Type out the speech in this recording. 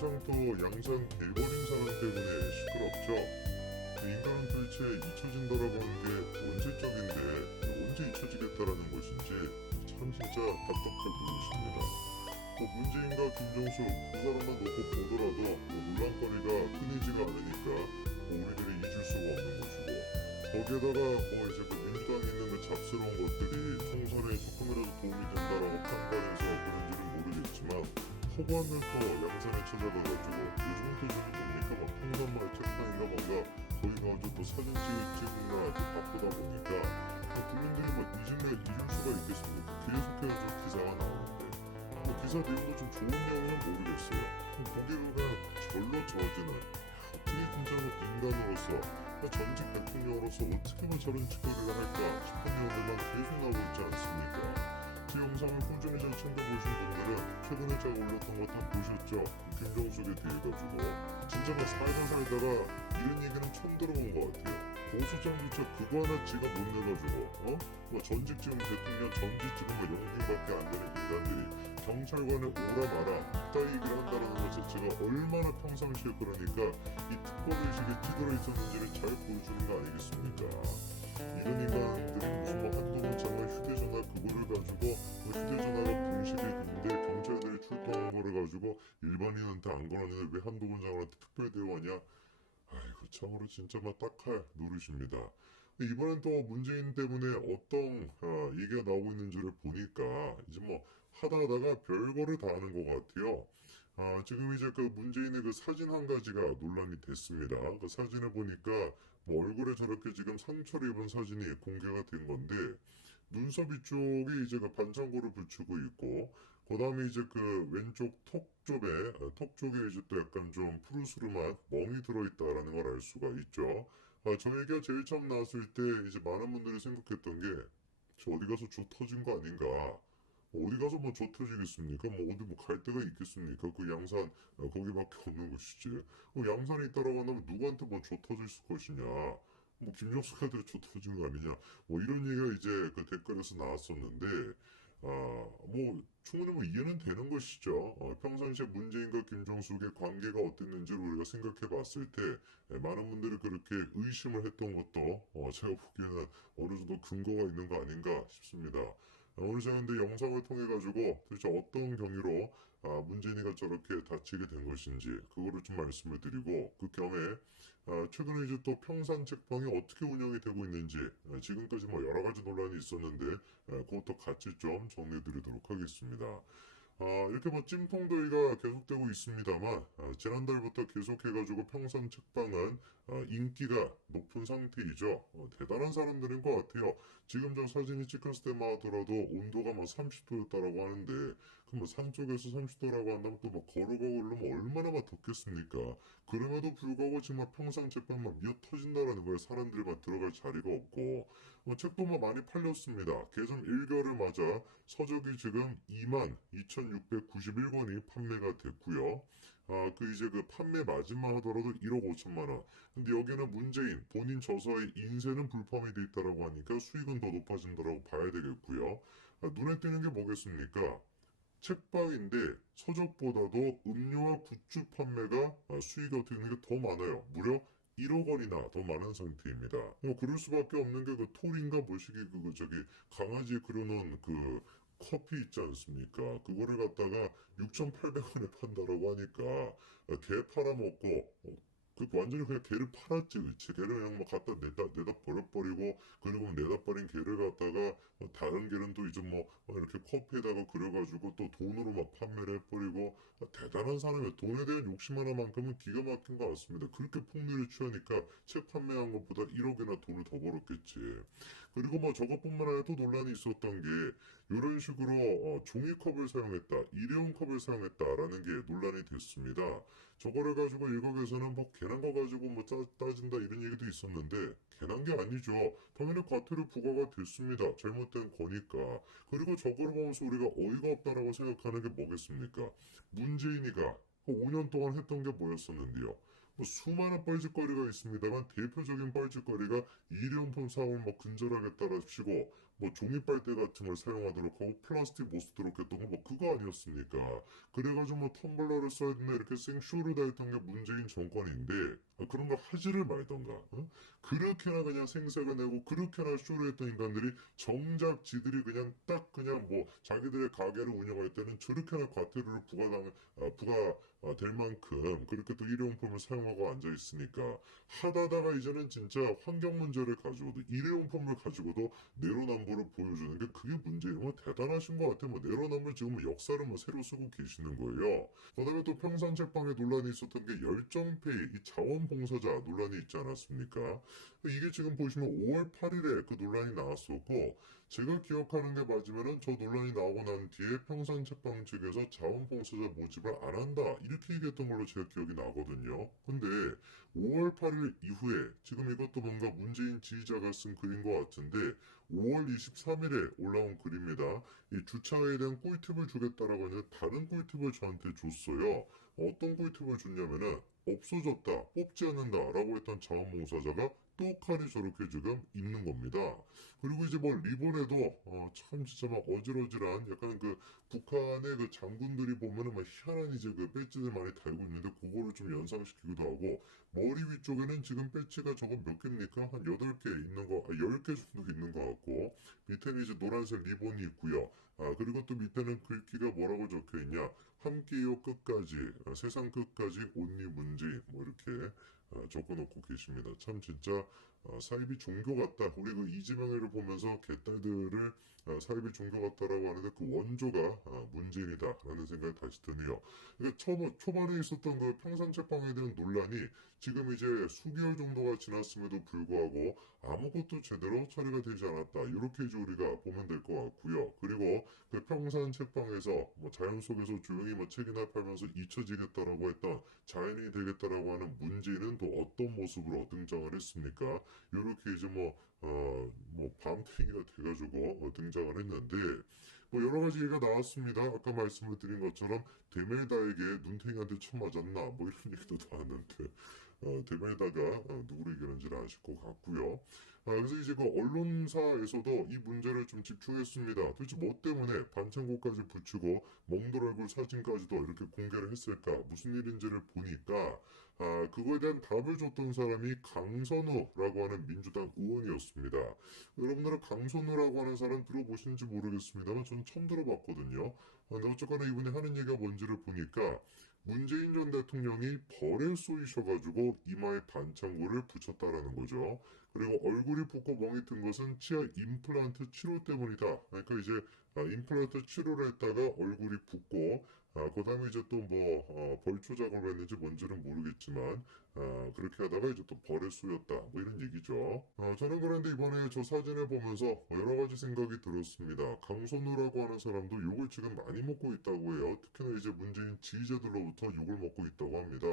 한창 또 양산 개버린 사람 때문에 시끄럽죠. 인간은 도대체 잊혀진다라고 하는 게 언제적인데 언제 잊혀지겠다라는 것인지 참 진짜 답답할 부분이십니다. 문재인과 김정수 두 사람만 놓고 보더라도 논란거리가 끊이지가 않으니까 우리들이 잊을 수가 없는 것이고, 거기에다가 이제 민주당에 있는 잡스러운 것들이 총선에 조금이라도 도움이 된다라고 판단해서 그런지는 모르겠지만, 허구한 날 또 양산에 찾아가가지고 요즘은 또 저기 뭡니까 평산마을 책방인가 뭔가 거기 가서 또 사진 찍느라 바쁘다 보니까 국민들이 잊을 수가 있겠습니까? 계속해서 기사가 나오는데 기사 내용도 좀 좋은 내용은 모르겠어요. 거기로 그냥 절로 저지는 어떻게 진짜로 인간으로서 전직 대통령으로서 어떻게 저런 짓거리를 할까 싶은 내용들만 계속 나오고 있지 않습니까? 제 영상을 꾸준히 잘 챙겨보신 분들은 최근에 제가 올렸던 거 다 보셨죠? 김정숙에 대해 가지고 진짜 살다가 이런 얘기는 처음 들어본 것 같아요. 공소장조차 그거 하나 지가 못 내가지고 전직 지금 대통령 전직 지금 영등밖에 안 되는 인간들이 경찰관에 오라 마라 이따위 얘기를 한다는 것 자체가 얼마나 평상시에 그러니까 이 특권의식에 찌들어 있었는지를 잘 보여주는 거 아니겠습니까? 이런 인간들이 무슨 한동훈 장관 휴대전화 그거를 가지고 휴대전화가 분실이 있는데 경찰들이 출동한 거를 가지고 일반인한테 안 걸었는데 왜 한동훈 장관한테 특별대우하냐? 아이고 참으로 진짜 딱할 노릇입니다. 이번엔 또 문재인 때문에 어떤 얘기가 나오고 있는지를 보니까 이제 하다가 별거를 다 하는 것 같아요. 지금 이제 그 문재인의 그 사진 한 가지가 논란이 됐습니다. 그 사진을 보니까 얼굴에 저렇게 지금 상처를 입은 사진이 공개가 된 건데 눈썹 위쪽에 이제 그 반창고를 붙이고 있고 그 다음에 이제 그 왼쪽 턱 쪽에 이제 또 약간 좀 푸르스름한 멍이 들어있다라는 걸 알 수가 있죠. 저 얘기가 제일 처음 나왔을 때 이제 많은 분들이 생각했던 게 저 어디 가서 조 터진 거 아닌가. 어디 가서 조 터지겠습니까? 어디 갈 데가 있겠습니까? 그 양산 거기밖에 없는 것이지. 양산에 있다라고 한다면 누구한테 조 터질 것이냐. 김정숙한테 조 터진 거 아니냐. 이런 얘기가 이제 그 댓글에서 나왔었는데 충분히 이해는 되는 것이죠. 평상시에 문재인과 김정숙의 관계가 어땠는지를 우리가 생각해 봤을 때, 많은 분들이 그렇게 의심을 했던 것도, 제가 보기에는 어느 정도 근거가 있는 거 아닌가 싶습니다. 오늘 제가 근데 영상을 통해 가지고 도대체 어떤 경위로 문재인이가 저렇게 다치게 된 것인지 그거를 좀 말씀을 드리고 그 겸에 최근에 이제 또 평산 책방이 어떻게 운영이 되고 있는지 지금까지 여러 가지 논란이 있었는데 그것도 같이 좀 정리해 드리도록 하겠습니다. 이렇게 찜통더위가 계속되고 있습니다만 지난달부터 계속해가지고 평산 책방은 인기가 높은 상태이죠. 대단한 사람들인 것 같아요. 지금 저 사진이 찍혔을 때만 하더라도 온도가 30도였다라고 하는데 그럼 산 쪽에서 30도라고 한다면 또 걸어가고 이러면 얼마나 덥겠습니까? 그럼에도 불구하고 지금 평산 책방 미어 터진다라는 거예요. 사람들이 들어갈 자리가 없고 책도 많이 팔렸습니다. 개점 1개월을 맞아 서적이 지금 22,691권이 판매가 됐고요. 이제 그 판매 마진만 하더라도 1억 5천만 원. 근데 여기는 문재인 본인 저서의 인쇄는 불법이 돼 있다라고 하니까 수익은 더 높아진다라고 봐야 되겠고요. 눈에 띄는 게 뭐겠습니까? 책방인데 서적보다도 음료와 굿즈 판매가 수익이 어떻게 되는 게 더 많아요. 무려 1억 원이나 더 많은 상태입니다. 그럴 수밖에 없는 게 그 톨인가 뭐시기 강아지에 그려놓은 그 커피 있지 않습니까? 그거를 갖다가 6,800원에 판다라고 하니까 개 팔아먹고 완전히 그냥 개를 팔았지, 그치? 개를 그냥 갖다 내다 버려버리고, 그리고 내다 버린 개를 갖다가, 다른 개는 또 이제 이렇게 커피에다가 그려가지고 또 돈으로 판매를 해버리고, 대단한 사람이에요. 돈에 대한 욕심 하나만큼은 기가 막힌 것 같습니다. 그렇게 폭리를 취하니까 책 판매한 것보다 1억이나 돈을 더 벌었겠지. 그리고 저것뿐만 아니라 또 논란이 있었던 게, 이런 식으로, 종이컵을 사용했다, 일회용 컵을 사용했다라는 게 논란이 됐습니다. 저거를 가지고 일각에서는 괜한 거 가지고 따진다 이런 얘기도 있었는데 괜한 게 아니죠. 당연히 과태료 부과가 됐습니다. 잘못된 거니까. 그리고 저거를 보면서 우리가 어이가 없다라고 생각하는 게 뭐겠습니까? 문재인이가 5년 동안 했던 게 뭐였었는데요. 수많은 뻘짓거리가 있습니다만 대표적인 뻘짓거리가 일회용품 사업을 근절하겠다라시고 뭐 종이 빨대 같은 걸 사용하도록 하고 플라스틱 못 쓰도록 했던 거 뭐 그거 아니었습니까? 그래가지고 뭐 텀블러를 써야 된다 이렇게 생쇼를 다 했던 게 문재인 정권인데 그런 거 하지를 말던가 그렇게나 그냥 생색을 내고 그렇게나 쇼를 했던 인간들이 정작 지들이 그냥 딱 그냥 뭐 자기들의 가게를 운영할 때는 저렇게나 과태료를 부과될 만큼 그렇게 또 일회용품을 사용하고 앉아 있으니까 하다다가 이제는 진짜 환경 문제를 가지고도 일회용품을 가지고도 내로남불을 보여주는 게 그게 문제예요. 뭐 대단하신 것 같아요. 뭐 내로남불 지금 뭐 역사를 뭐 새로 쓰고 계시는 거예요. 그다음에 또 평산책방에 논란이 있었던 게 열정페이 이 자원봉사자 논란이 있지 않았습니까? 이게 지금 보시면 5월 8일에 그 논란이 나왔었고 제가 기억하는 게 맞으면은 저 논란이 나오고 난 뒤에 평산책방 측에서 자원봉사자 모집을 안 한다 이렇게 얘기했던 걸로 제가 기억이 나거든요. 근데 5월 8일 이후에 지금 이것도 뭔가 문재인 지지자가 쓴 글인 것 같은데 5월 23일에 올라온 글입니다. 이 주차에 대한 꿀팁을 주겠다라고 했는데 다른 꿀팁을 저한테 줬어요. 어떤 꿀팁을 줬냐면은 없어졌다, 뽑지 않는다라고 했던 자원봉사자가 또 칼이 저렇게 지금 있는 겁니다. 그리고 이제 뭐 리본에도 참 진짜 막 어질어질한 약간 그 북한의 그 장군들이 보면은 막 희한한 이제 그 배지들 많이 달고 있는데 그거를 좀 연상시키기도 하고 머리 위쪽에는 지금 배지가 저거 몇 개입니까? 한 8개 있는 거, 10개 정도 있는 것 같고 밑에는 이제 노란색 리본이 있고요. 그리고 또 밑에는 글귀가 뭐라고 적혀 있냐? 함께요 끝까지, 세상 끝까지 온리 문제 뭐 이렇게 적어놓고 계십니다. 참 진짜 사이비 종교 같다. 우리 그 이재명을 보면서 개딸들을 사이비 종교 같다라고 하는데 그 원조가 문재인이다라는 생각이 다시 드네요. 그러니까 초반에 있었던 그 평산책방에 대한 논란이 지금 이제 수개월 정도가 지났음에도 불구하고 아무것도 제대로 처리가 되지 않았다. 이렇게 이제 우리가 보면 될 것 같고요. 그리고 그 평산책방에서 뭐 자연 속에서 조용히 뭐 책이나 팔면서 잊혀지겠다라고 했던 자연이 되겠다라고 하는 문재인은 또 어떤 모습으로 등장을 했습니까? 이렇게 이제 뭐 밤탱이가 돼가지고 등장을 했는데 뭐 여러 가지 얘기가 나왔습니다. 아까 말씀을 드린 것처럼 데멜다에게 눈탱이한테 쳐 맞았나 뭐 이런 얘기도 나왔는데 데멜다가 누구를 얘기하는지는 아실 것 같고요. 그래서 이제 그 언론사에서도 이 문제를 좀 집중했습니다. 도대체 뭐 때문에 반창고까지 붙이고 몽돌 얼굴 사진까지도 이렇게 공개를 했을까? 무슨 일인지를 보니까 그거에 대한 답을 줬던 사람이 강선우라고 하는 민주당 의원이었습니다. 여러분들은 강선우라고 하는 사람 들어보신지 모르겠습니다만 저는 처음 들어봤거든요. 근데 어쨌거나 이분이 하는 얘기가 뭔지를 보니까 문재인 전 대통령이 벌에 쏘이셔가지고 이마에 반창고를 붙였다라는 거죠. 그리고 얼굴이 붓고 멍이 든 것은 치아 임플란트 치료 때문이다. 그러니까 이제 임플란트 치료를 했다가 얼굴이 붓고 그 다음에 이제 또 벌초 작업을 했는지 뭔지는 모르겠지만 그렇게 하다가 이제 또 벌에 쏘였다 뭐 이런 얘기죠. 저는 그런데 이번에 저 사진을 보면서 여러 가지 생각이 들었습니다. 강선우라고 하는 사람도 욕을 지금 많이 먹고 있다고 해요. 특히나 이제 문재인 지지자들로부터 욕을 먹고 있다고 합니다.